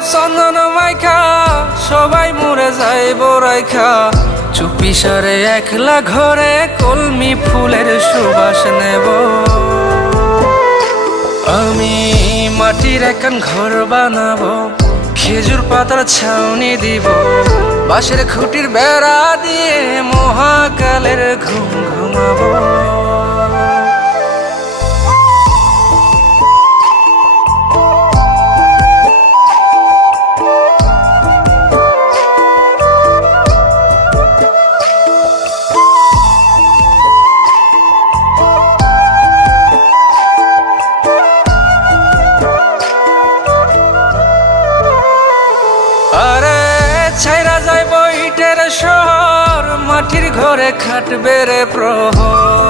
গোলাপ চন্দন মাইখা সবাই মরে যাইব রাইখা, চুপি সারে একলা ঘরে কলমি ফুলের সুবাস নেব। আমি মাটির একখান ঘর বানাবো, খেজুর পাতার ছাউনি দিব, বাঁশের খুঁটির বেড়া দিয়ে মহাকালের ঘুম ঘুমাবো। আরে ছাইরা যাইব ইটের শহর, মাটির ঘরে খাটবে রে প্রহর।